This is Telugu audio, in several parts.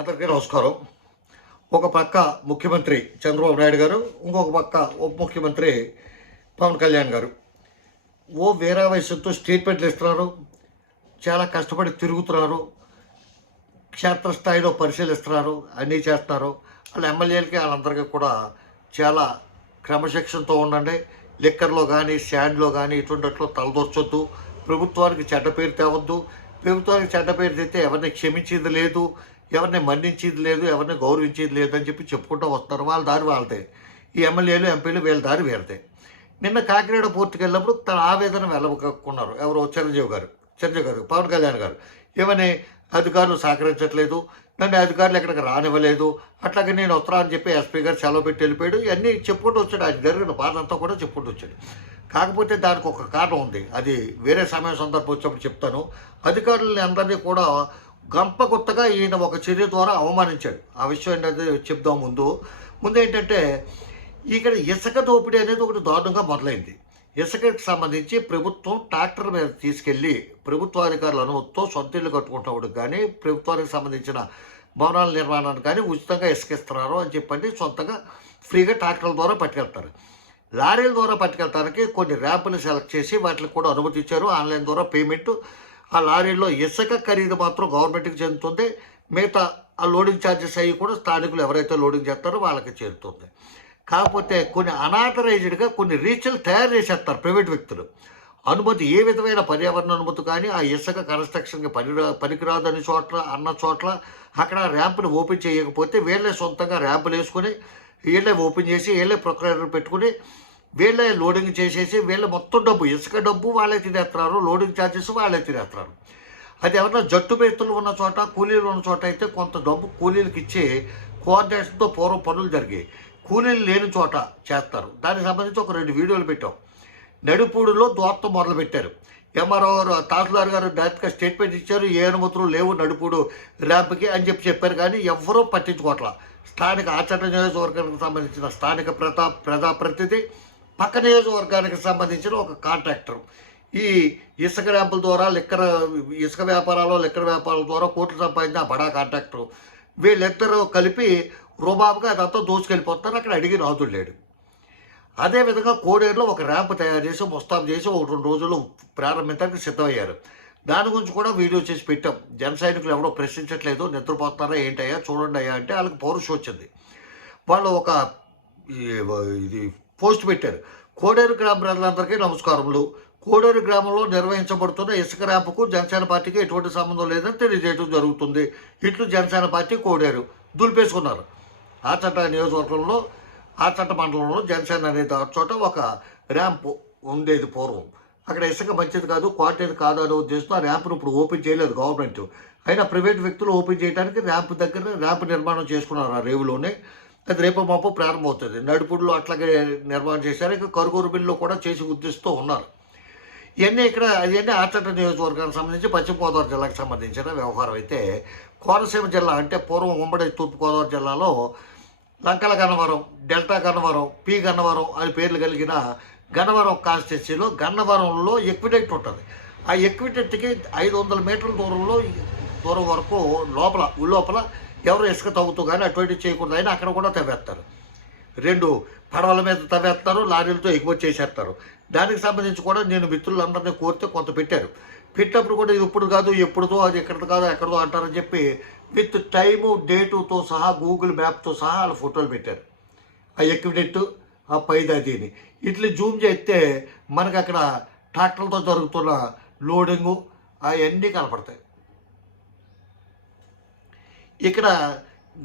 అందరికీ నమస్కారం. ఒక పక్క ముఖ్యమంత్రి చంద్రబాబు నాయుడు గారు ఇంకొక పక్క ఉప ముఖ్యమంత్రి పవన్ కళ్యాణ్ గారు. ఓ వేరే వయసుతో స్టేట్మెంట్లు ఇస్తున్నారు చాలా కష్టపడి తిరుగుతున్నారు క్షేత్రస్థాయిలో పరిశీలిస్తున్నారు అన్నీ చేస్తున్నారు. వాళ్ళ ఎమ్మెల్యేలకి వాళ్ళందరికీ కూడా చాలా క్రమశిక్షణతో ఉండండి. లిక్కర్లో కానీ శాండ్లో కానీ ఇటువంటిలో తలదొచ్చొద్దు ప్రభుత్వానికి చెడ్డ పేరు తేవద్దు. ప్రభుత్వానికి చెడ్డ పేరు తెస్తే ఎవరిని క్షమించేది లేదు. ఎవరిని మన్నించేది లేదు ఎవరిని గౌరవించేది లేదు అని చెప్పి చెప్పుకుంటూ వస్తారు. వాళ్ళ దారి వాళ్ళదే. ఈ ఎమ్మెల్యేలు ఎంపీలు వీళ్ళ దారి వీళ్ళదే. నిన్న కాకినాడ పోర్టుకి వెళ్ళినప్పుడు తన ఆవేదన వెళ్ళకున్నారు ఎవరో చిరంజీవి గారు చిరంజీవి గారు పవన్ కళ్యాణ్ గారు. ఏమని? అధికారులు సహకరించట్లేదు. నన్ను అధికారులు ఎక్కడికి రానివ్వలేదు. అట్లాగే నేను వస్తా అని చెప్పి ఎస్పీ గారు సెలవు పెట్టి వెళ్ళిపోయాడు. ఇవన్నీ చెప్పుకుంటూ వచ్చాడు. ఆయన జరిగిన బాధంతా కూడా చెప్పుకుంటూ వచ్చాడు. కాకపోతే దానికి ఒక కారణం ఉంది. అది వేరే సమయం సందర్భం వచ్చినప్పుడు చెప్తాను. అధికారులని అందరినీ కూడా గంప కొత్తగా ఈయన ఒక చర్య ద్వారా అవమానించాడు. ఆ విషయం ఏంటంటే చెప్దాం ముందు. ముందు ఏంటంటే ఇక్కడ ఇసుక దోపిడీ అనేది ఒకటి దారుణంగా మొదలైంది. ఇసుకకి సంబంధించి ప్రభుత్వం ట్రాక్టర్ మీద తీసుకెళ్ళి ప్రభుత్వాధికారుల అనుమతితో సొంత ఇల్లు కట్టుకుంటున్నప్పుడు కానీ ప్రభుత్వానికి సంబంధించిన భవనాల నిర్మాణానికి కానీ ఉచితంగా ఇసుకిస్తున్నారు అని చెప్పండి. సొంతంగా ఫ్రీగా ట్రాక్టర్ల ద్వారా పట్టుకెళ్తారు. లారీల ద్వారా పట్టుకెళ్తానికి కొన్ని ర్యాంపులు సెలెక్ట్ చేసి వాటికి కూడా అనుమతి ఇచ్చారు ఆన్లైన్ ద్వారా పేమెంట్ ఆ లారీలో ఇసుక ఖరీదు మాత్రం గవర్నమెంట్కి చెందుతుంది. మిగతా ఆ లోడింగ్ ఛార్జెస్ అవి కూడా స్థానికులు ఎవరైతే లోడింగ్ చేస్తారో వాళ్ళకి చేరుతుంది. కాకపోతే కొన్ని అనాథరైజ్డ్గా కొన్ని రీచ్లు తయారు చేసేస్తారు ప్రైవేట్ వ్యక్తులు. అనుమతి ఏ విధమైన పర్యావరణ అనుమతి కానీ ఆ ఇసుక కన్స్ట్రక్షన్కి పని పనికిరాదని చోట్ల అన్న చోట్ల అక్కడ ర్యాంపుని ఓపెన్ చేయకపోతే వీళ్ళే సొంతంగా ర్యాంపులు వేసుకొని వీళ్ళే ఓపెన్ చేసి వీళ్ళే ప్రొక్రైడర్ పెట్టుకుని వీళ్ళే లోడింగ్ చేసేసి వీళ్ళు మొత్తం డబ్బు ఇసుక డబ్బు వాళ్ళే తినేస్తున్నారు లోడింగ్ ఛార్జెస్ వాళ్ళే తినేస్తున్నారు అది ఎవరన్నా జట్టు బేస్తులు ఉన్న చోట కూలీలు ఉన్న చోట అయితే కొంత డబ్బు కూలీలకు ఇచ్చి కోఆర్డినేషన్తో పూర్వం పనులు జరిగాయి కూలీలు లేని చోట చేస్తారు. దానికి సంబంధించి ఒక రెండు వీడియోలు పెట్టాం. నడిపూడిలో దోత్తం మొదలుపెట్టారు ఎంఆర్ఓ తహసీల్దార్ గారు డైరెక్ట్గా స్టేట్మెంట్ ఇచ్చారు ఏ అనుమతులు లేవు నడుపుడు ర్యాంప్కి అని చెప్పి చెప్పారు కానీ ఎవరూ పట్టించుకోవట్లా. స్థానిక ఆచరణ నియోజకవర్గానికి సంబంధించిన స్థానిక ప్రజా ప్రజాప్రతినిధి పక్క నియోజకవర్గానికి సంబంధించిన ఒక కాంట్రాక్టర్. ఈ ఇసుక ర్యాంపుల ద్వారా లిక్కర్ ఇసుక వ్యాపారాలు లిక్కర్ వ్యాపారాల ద్వారా కోట్లు సంపాదించిన ఆ బడా కాంట్రాక్టర్. వీళ్ళిద్దరూ కలిపి రుబాబుగా అదంతా దోచుకెళ్ళిపోతున్నారు అక్కడ అడిగి రాజులు లేడు. అదేవిధంగా కోడేరులో ఒక ర్యాంప్ తయారు చేసి ముస్తాబు చేసి ఒక రెండు రోజులు ప్రారంభించడానికి సిద్ధమయ్యారు. దాని గురించి కూడా వీడియో చేసి పెట్టాం. జన సైనికులు ఎవరో ప్రశ్నించట్లేదు నిద్రపోతున్నారా ఏంటయ్యా చూడండి అయ్యా అంటే వాళ్ళకి పౌరుషం వచ్చింది. వాళ్ళు ఒక ఇది పోస్ట్ పెట్టారు. కోడేరు గ్రామ ప్రజలందరికీ నమస్కారములు. కోడేరు గ్రామంలో నిర్వహించబడుతున్న ఇసుక ర్యాంపుకు జనసేన పార్టీకి ఎటువంటి సంబంధం లేదని తెలియజేయడం జరుగుతుంది. ఇట్లు జనసేన పార్టీ కోడేరు దులిపేసుకున్నారు. ఆచట నియోజకవర్గంలో ఆచట మండలంలో జనసేన అనే చోట ఒక ర్యాంప్ ఉండేది పూర్వం. అక్కడ ఇసుక మంచిది కాదు క్వాలిటీ కాదు అనే ఉద్దేశంతో ఆ ర్యాంప్ను ఇప్పుడు ఓపెన్ చేయలేదు గవర్నమెంట్. అయినా ప్రైవేట్ వ్యక్తులు ఓపెన్ చేయడానికి ర్యాంప్ దగ్గర ర్యాంప్ నిర్మాణం చేసుకున్నారు ఆ రేవులోనే. అది రేపు మాపు ప్రారంభమవుతుంది. నడుపుడులో అట్లాగే నిర్మాణం చేశారు. ఇక కరుగూరు కూడా చేసి ఉద్దేశిస్తూ ఉన్నారు. ఇవన్నీ ఇక్కడ అవన్నీ ఆచట నియోజకవర్గానికి సంబంధించి పశ్చిమ గోదావరి జిల్లాకు సంబంధించిన వ్యవహారం అయితే కోనసీమ జిల్లా అంటే పూర్వం ఉమ్మడి తూర్పుగోదావరి జిల్లాలో లంకల గన్నవరం డెల్టా గన్నవరం పి గన్నవరం అని పేర్లు కలిగిన గన్నవరం కాన్స్టిట్యూన్సీలో గన్నవరంలో ఎక్విడెక్ట్ ఉంటుంది. ఆ ఎక్విడెక్ట్కి ఐదు వందల మీటర్ల దూరంలో దూరం వరకు లోపల లోపల ఎవరు ఇసుక తవ్వుతూ కానీ అటువంటి చేయకుండా అయినా అక్కడ కూడా తవ్వేస్తారు. రెండు పడవల మీద తవ్వేస్తారు లారీలతో ఎగుమతి చేసేస్తారు. దానికి సంబంధించి కూడా నేను మిత్రులందరినీ కోరితే కొంత పెట్టారు. పెట్టినప్పుడు కూడా ఇది ఇప్పుడు కాదు ఎప్పుడుదో అది ఎక్కడిది కాదు ఎక్కడదో అంటారని చెప్పి విత్ టైము డేటుతో సహా గూగుల్ మ్యాప్తో సహా వాళ్ళ ఫోటోలు పెట్టారు. ఆ ఎక్విడెట్ ఆ పైదాదీని. ఇట్లా జూమ్ చేస్తే మనకు అక్కడ ట్రాక్టర్లతో జరుగుతున్న లోడింగు అవన్నీ కనపడతాయి. ఇక్కడ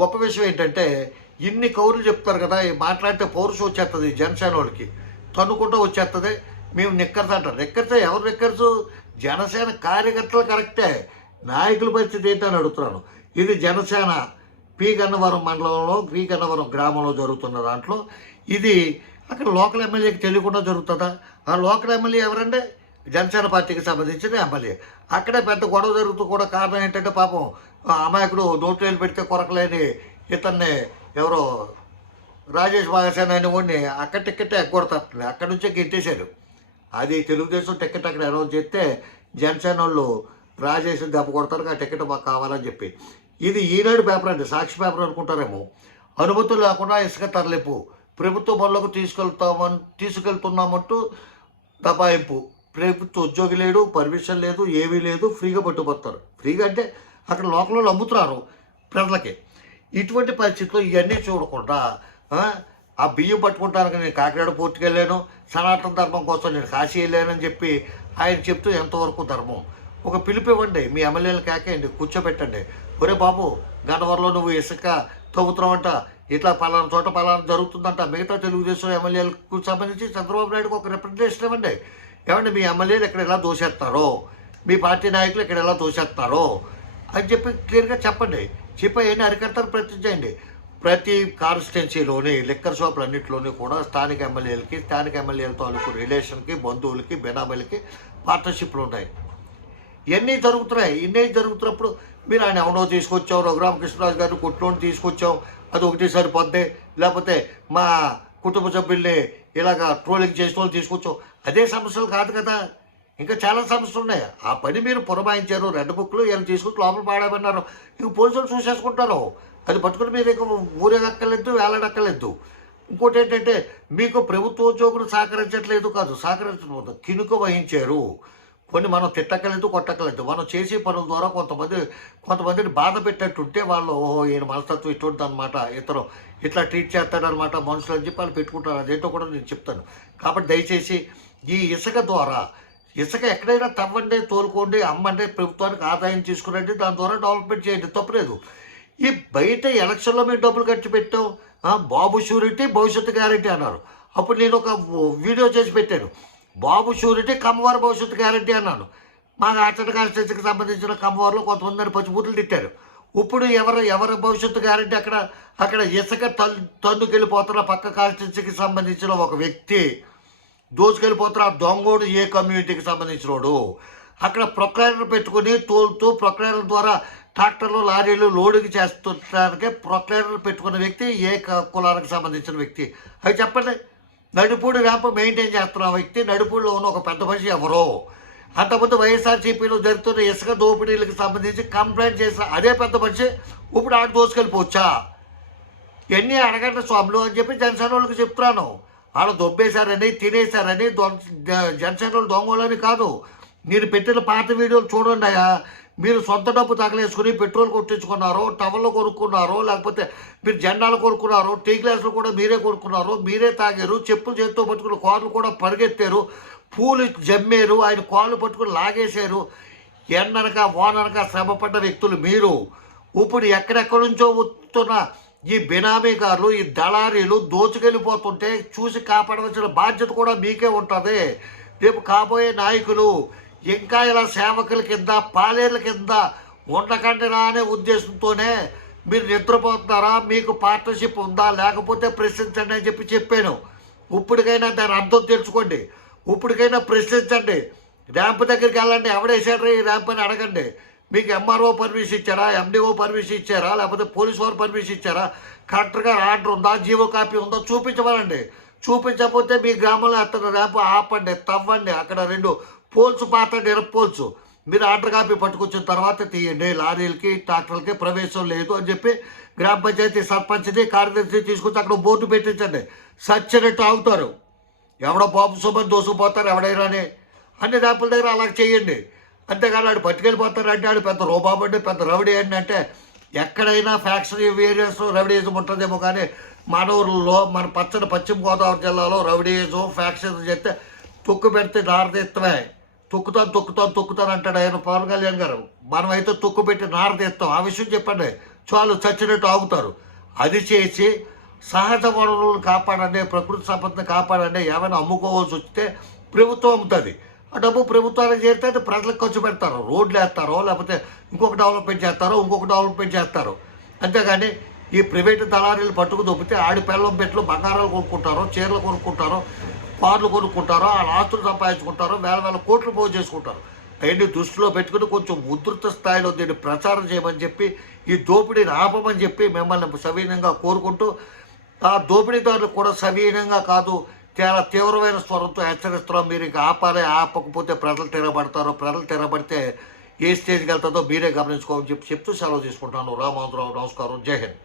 గొప్ప విషయం ఏంటంటే ఇన్ని కౌరులు చెప్తారు కదా మాట్లాడితే పౌరుషం వచ్చేస్తుంది జనసేన వాళ్ళకి. తన్నుకుంటూ వచ్చేస్తుంది మేము నిక్కర్స్ అంటారు నిక్కర్స్ ఎవరు నిక్కర్సు? జనసేన కార్యకర్తలు కరెక్టే. నాయకుల పరిస్థితి ఏంటని అడుగుతున్నాను. ఇది జనసేన పి గన్నవరం మండలంలో పి గన్నవరం గ్రామంలో జరుగుతున్న దాంట్లో. ఇది అక్కడ లోకల్ ఎమ్మెల్యేకి తెలియకుండా జరుగుతుందా? ఆ లోకల్ ఎమ్మెల్యే ఎవరంటే జనసేన పార్టీకి సంబంధించిన ఎమ్మెల్యే. అక్కడే పెద్ద గొడవ జరుగుతూ కూడా కారణం ఏంటంటే పాపం అమాయకుడు నోట్లేలు పెడితే కొరకలేని ఇతన్ని ఎవరో రాజేష్ బాగసేన అని వాడిని అక్కడ టికెట్ ఎగ్గొడతారు. అక్కడి నుంచే గెట్టేశారు అది తెలుగుదేశం టికెట్ అక్కడ అనౌన్స్ చేస్తే జనసేన వాళ్ళు రాజేష్ దెబ్బ కొడతారు ఆ టికెట్ మాకు కావాలని చెప్పి. ఇది ఈనాడు పేపర్ అండి సాక్షి పేపర్ అనుకుంటారేమో. అనుమతులు లేకుండా ఇసుక తరలింపు. ప్రభుత్వ బళ్ళకు తీసుకెళ్తామని తీసుకెళ్తున్నామంటూ దబాయింపు. ప్రభుత్వ ఉద్యోగి లేడు పర్మిషన్ లేదు ఏమీ లేదు ఫ్రీగా పట్టుకుపోతారు ఫ్రీగా అంటే అక్కడ లోకల్లో అమ్ముతున్నారు ప్రజలకి. ఇటువంటి పరిస్థితుల్లో ఇవన్నీ చూడకుండా ఆ, బియ్యం పట్టుకుంటానికి నేను కాకినాడ పోర్టుకి వెళ్ళాను సనాతన ధర్మం కోసం నేను కాశీ వెళ్ళానని చెప్పి ఆయన చెప్తూ ఎంతవరకు ధర్మం? ఒక పిలుపు ఇవ్వండి మీ ఎమ్మెల్యేలు కాకేయండి కూర్చోబెట్టండి. ఒరే బాబు గన్నవరంలో నువ్వు ఇసుక తవ్వుతున్నావంట ఇట్లా పలానా చోట పలానా జరుగుతుందంట మిగతా తెలుగుదేశం ఎమ్మెల్యేలకు సంబంధించి చంద్రబాబు నాయుడుకు ఒక రిప్రజెంటేషన్ ఇవ్వండి. ఏమంటే మీ ఎమ్మెల్యేలు ఇక్కడ ఎలా దోషేస్తారో మీ పార్టీ నాయకులు ఇక్కడ ఎలా దోషేస్తారో అని చెప్పి క్లియర్గా చెప్పండి. చెప్పి ఏం అరికడతారు ప్రయత్నం చేయండి. ప్రతి కాన్స్టిట్యున్సీలోని లిక్కర్ షాపులు అన్నింటిలోని కూడా స్థానిక ఎమ్మెల్యేలకి స్థానిక ఎమ్మెల్యేల తాలూకు రిలేషన్కి బంధువులకి బెనామీలకి పార్ట్నర్షిప్లు ఉంటాయి. ఇవన్నీ జరుగుతున్నాయి. ఇన్ని జరుగుతున్నప్పుడు మీరు ఆయన ఎవడో తీసుకొచ్చాం రఘురామకృష్ణరాజు గారు కుట్లోని తీసుకొచ్చాం అది ఒకటి సరిపోద్ది. లేకపోతే మా కుటుంబ సభ్యుల్ని ఇలాగ ట్రోలింగ్ చేసిన వాళ్ళు తీసుకొచ్చాం అదే సమస్యలు కాదు కదా. ఇంకా చాలా సమస్యలు ఉన్నాయి. ఆ పని మీరు పురమాయించారు. రెడ్ బుక్లు ఇలా తీసుకొచ్చి లోపల పాడామన్నారు ఇవి పోలీసులు చూసేసుకుంటారు. అది పట్టుకుని మీరు ఇంకా ఊరేగక్కర్లేదు వేలాడక్కర్లేదు. ఇంకోటి ఏంటంటే మీకు ప్రభుత్వ ఉద్యోగులు సహకరించట్లేదు కాదు. సహకరించడం కినుక వహించారు. కొన్ని మనం తిట్టక్కలేదు కొట్టక్కలేదు మనం చేసే పనుల ద్వారా కొంతమంది కొంతమందిని బాధ పెట్టేట్టుంటే వాళ్ళు ఓహో ఈయన మనస్తత్వం ఇటువంటి అనమాట ఇతను ఇట్లా ట్రీట్ చేస్తాడనమాట మనుషులు అని చెప్పి వాళ్ళు పెట్టుకుంటారు. అదేంటో కూడా నేను చెప్తాను. కాబట్టి దయచేసి ఈ ఇసుక ద్వారా ఇసుక ఎక్కడైనా తవ్వండి తోలుకోండి అమ్మండి ప్రభుత్వానికి ఆదాయం తీసుకురండి దాని ద్వారా డెవలప్మెంట్ చేయండి. తప్పలేదు. ఈ బయట ఎలక్షన్లో మేము డబ్బులు ఖర్చు పెట్టాం. బాబు షూరిటీ భవిష్యత్తు గ్యారంటీ అన్నారు. అప్పుడు నేను ఒక వీడియో చేసి పెట్టాను. బాబు షూరిటీ కమ్మవారి భవిష్యత్తు గ్యారంటీ అన్నాను. మా అటెండ్ కాన్స్టిట్యూన్సీకి సంబంధించిన కమ్మవారిలో కొంతమందిని పచ్చిబూతులు తిట్టారు. ఇప్పుడు ఎవరు ఎవరి భవిష్యత్తు గ్యారంటీ అక్కడ అక్కడ ఇసుక తన్ తన్నుకెళ్ళిపోతున్న పక్క కాన్స్టిట్యూన్సీకి సంబంధించిన ఒక వ్యక్తి దోచుకెళ్ళిపోతున్న ఆ దొంగోడు ఏ కమ్యూనిటీకి సంబంధించినోడు అక్కడ ప్రొక్లైనర్ పెట్టుకుని తోలుతూ ప్రొక్లైనర్ ద్వారా ట్రాక్టర్లు లారీలు లోడింగ్ చేస్తుండడానికి ప్రొక్లైనర్ పెట్టుకున్న వ్యక్తి ఏ కులానికి సంబంధించిన వ్యక్తి. అవి చెప్పండి. నడుపూడి ర్యాంప్ మెయింటైన్ చేస్తున్న వ్యక్తి నడుపూడిలో ఉన్న ఒక పెద్ద మనిషి ఎవరో. అంతకుముందు వైఎస్ఆర్సీపీలో జరుగుతున్న ఇసుక దోపిడీలకు సంబంధించి కంప్లైంట్ చేసిన అదే పెద్ద మనిషి ఇప్పుడు ఆడ దోసుకెళ్ళిపోవచ్చా? ఎన్ని అడగండి స్వాములు అని చెప్పి జనసేన వాళ్ళకి చెప్తున్నాను. వాళ్ళు దొబ్బేశారని తినేశారని దొం- జనసేన వాళ్ళు దొంగలని కాదు. నేను పెట్టిన పాత వీడియోలు చూడండి అయ్యా. మీరు సొంత డబ్బు తగలేసుకుని పెట్రోల్ కొట్టించుకున్నారో టవల్లు కొనుక్కున్నారో లేకపోతే మీరు జెండాలు కొనుక్కున్నారో టీ గ్లాసులు కూడా మీరే కొనుక్కున్నారో మీరే తాగారు చెప్పులు చేత్తో పట్టుకుని కాళ్ళు కూడా పరిగెత్తారు పూలు జమ్మారు ఆయన కాళ్ళు పట్టుకుని లాగేశారు. ఎండనక వాననక శ్రమపడ్డ వ్యక్తులు మీరు. ఇప్పుడు ఎక్కడెక్కడి నుంచో వస్తున్న ఈ బినామీగారులు ఈ దళారీలు దోచుకెళ్ళిపోతుంటే చూసి కాపాడవలసిన బాధ్యత కూడా మీకే ఉంటుంది. రేపు కాబోయే నాయకులు ఇంకా ఇలా సేవకుల కింద పాలేర్ల కింద ఉండకండిరా అనే ఉద్దేశంతోనే మీరు నిద్రపోతున్నారా? మీకు పార్ట్నర్షిప్ ఉందా? లేకపోతే ప్రశ్నించండి అని చెప్పి చెప్పాను. ఇప్పటికైనా దాని అర్థం తెలుసుకోండి. ఇప్పటికైనా ప్రశ్నించండి. ర్యాంప్ దగ్గరికి వెళ్ళండి. ఎవడేసాడు ఈ ర్యాంప్ అని అడగండి. మీకు ఎంఆర్ఓ పర్మిషన్ ఇచ్చారా? ఎండిఓ పర్మిషన్ ఇచ్చారా? లేకపోతే పోలీస్ వారు పర్మిషన్ ఇచ్చారా? కలెక్టర్ గారు ఆర్డర్ ఉందా? జీవో కాపీ ఉందా? చూపించమనండి. చూపించకపోతే మీ గ్రామంలో అతను ర్యాంప్ ఆపండి తవ్వండి. అక్కడ రెండు పోల్స్ పాత ఇరవై మీరు ఆర్డర్ కాపీ పట్టుకొచ్చిన తర్వాత తీయండి. లారీలకి ట్రాక్టర్లకి ప్రవేశం లేదు అని చెప్పి గ్రామ పంచాయతీ సర్పంచ్ని కార్యదర్శి తీసుకొచ్చి అక్కడ బోర్డు పెట్టించండి. సచ్చినట్టు ఆగుతారు. ఎవడో బాబు సుమన్ దోసుకుపోతారు ఎవడైనానే అన్ని ర్యాంపుల దగ్గర అలా చేయండి. అంతేగాని ఆడు పట్టుకెళ్ళిపోతారు అంటే ఆడు పెద్ద రోబాబు అంటే పెద్ద రౌడీ అండి అంటే ఎక్కడైనా ఫ్యాక్టరీ వేరియస్ రవిడీజం ఉంటుందేమో కానీ మన ఊర్లో మన పచ్చని పశ్చిమ గోదావరి జిల్లాలో రవిడీజం ఫ్యాక్షన్ చేస్తే తొక్కు పెడితే దారితీత్తమే. తొక్కుతాను తొక్కుతాను తొక్కుతాను అంటాడు ఆయన పవన్ కళ్యాణ్ గారు. మనమైతే తొక్కు పెట్టి నారదేస్తాం ఆ విషయం చెప్పండి. చాలు చచ్చినట్టు ఆగుతారు. అది చేసి సహజ వనరులను కాపాడండి ప్రకృతి సంపదను కాపాడండి ఏమైనా అమ్ముకోవాల్సి వస్తే ప్రభుత్వం అమ్ముతుంది. ఆ డబ్బు ప్రభుత్వానికి చేరితే అది ప్రజలకు ఖర్చు పెడతారు. రోడ్లు వేస్తారో లేకపోతే ఇంకొక డెవలప్మెంట్ చేస్తారో ఇంకొక డెవలప్మెంట్ చేస్తారు. అంతేగాని ఈ ప్రైవేటు దళారీలు పట్టుకు దొబ్బితే ఆడి పిల్లల పెట్లు బంగారాలు కొనుక్కుంటారో చీరలు కొనుక్కుంటారో కార్లు కొనుక్కుంటారో వాళ్ళ ఆస్తులు సంపాదించుకుంటారో వేల వేల కోట్లు పోగు చేసుకుంటారు. అవన్నీ దృష్టిలో పెట్టుకుని కొంచెం ఉధృత స్థాయిలో దీన్ని ప్రచారం చేయమని చెప్పి ఈ దోపిడీని ఆపమని చెప్పి మిమ్మల్ని సవీనంగా కోరుకుంటూ ఆ దోపిడీదారులు కూడా సవీనంగా కాదు చాలా తీవ్రమైన స్వరంతో హెచ్చరిస్తున్నాం. మీరు ఇంకా ఆపాలి ఆపకపోతే ప్రజలు తిరగబడతారు ప్రజలు తిరగబడితే ఏ స్టేజ్కి వెళ్తుందో మీరే గమనించుకోమని చెప్పి చెప్తూ సెలవు తీసుకుంటాను రామాంధ్రరావు నమస్కారం. జై హింద్.